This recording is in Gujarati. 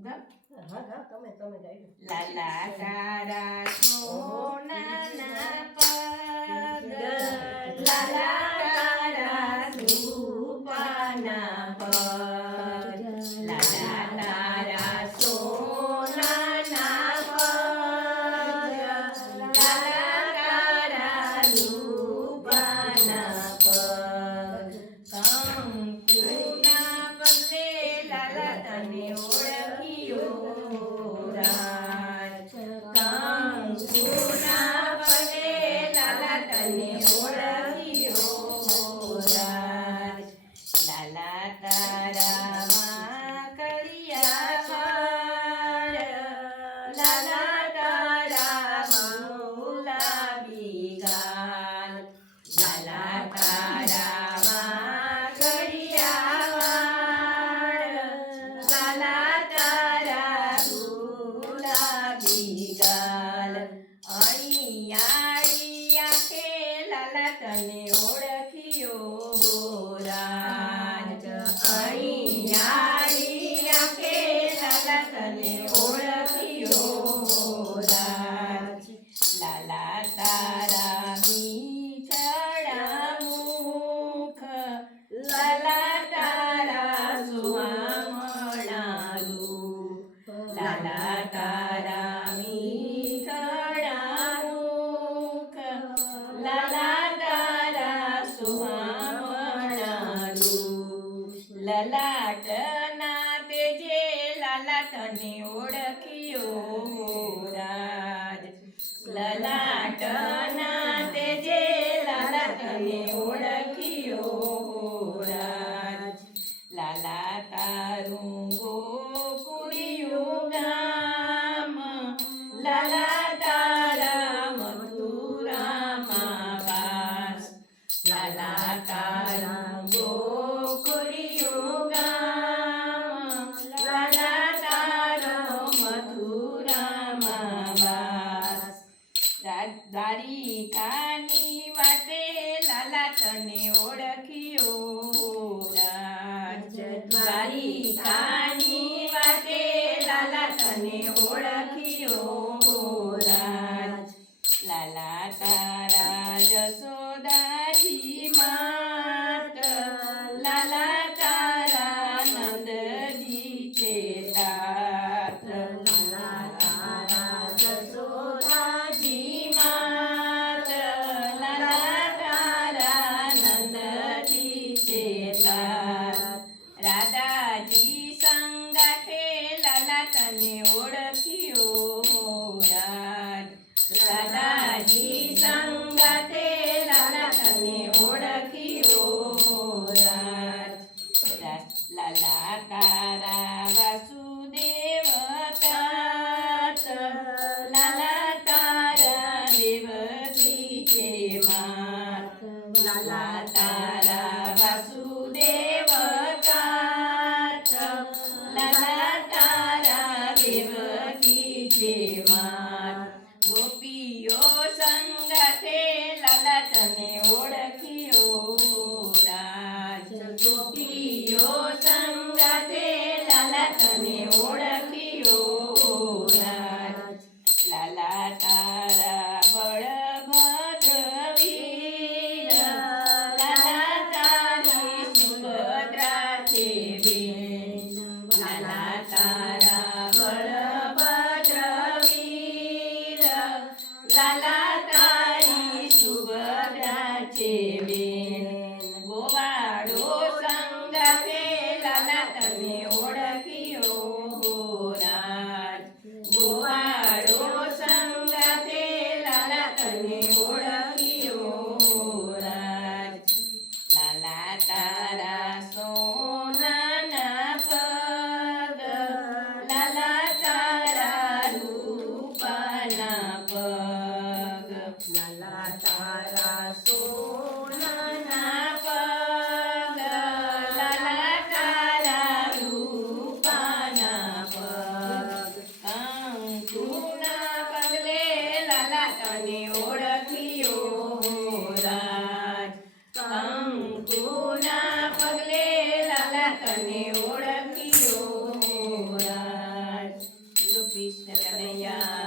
હા હા તમે ગાઈ લાલા તારા સોનાના પગ લાલા તારા રૂપાના પગ લાલા તારા સોનાના પગ લાલા તારા રૂપાના પગ કંકુના પગલે લાલા તને ઓળખ્યો રાજ કંકુના પગલે લાલા તને ઓળખ્યો રાજ લાલા તારા વાંકડિયા વાળ લાલા તારા ગુલાબી ગાલ લાલા તારા વાંકડિયા વાળ લાલા તારા ગુલાબી ગાલ અણિયાળી આંખે લાલા તને ઓળખ્યો રાજ અણિયાળી આંખે લાલા તને ઓળખ્યો રાજ લાલા તારા મીઠડા મુખ લાલા તારા સુહામણા રૂપ લાલા તારા મીઠડા મુખ લાલા તારા સુહામણા રૂપ લલાટના તેજે લાલા તને ઓળખ્યો રાજ લલાટના તેજે લાલા તને ઓળખ્યો રાજ લાલા તારું ગોકુળિયું ગામ લાલા તારા મથુરામાં વાસ લાલા તારું ગોકુળિયું ગામ લાલા તારો મથુરામાં વાસ દ્વારિકાની વાટે લાલા તને ઓળખ્યો રાજ દ્વારિકાની વાટે લાલા તને ઓળખ્યો રાજ લાલા તારા જશોદાજી માત લાલા તારા નંદજી છે તાત લાલા તારા જશોદાજી માત લાલા તારા નંદજી છે તાત રાધાજી સંગાથે લાલા તને ઓળખ્યો રાજ રાધાજી સંગાથે લાલા તને ઓળખ્યો રાજ લાલા તારા વાસુદેવ તાત લાલા તારા દેવકી છે માત લાલા તારા વાસુદેવ તાત લાલા તારા દેવકી છે માત ગોપીઓ સંગાથે લાલા તને ઓળખ્યો રાજ ગોપીઓ સંગાથે લાલા તને ઓળખ્યો રાજ લાલા તારા બળભદ્ર વીર લાલા તારી સુભદ્રા છે બેન લાલા તારા બળભદ્ર વીર લાલા તારી સુભદ્રા છે બેન ગોવાળો સંગાથે લાલા તને ઓળખ્યો રાજ ગોવાળો સંગાથે લાલા તને ઓળખ્યો રાજ લાલા તારા સોનાના પગ કૃષ્ણ કનૈયા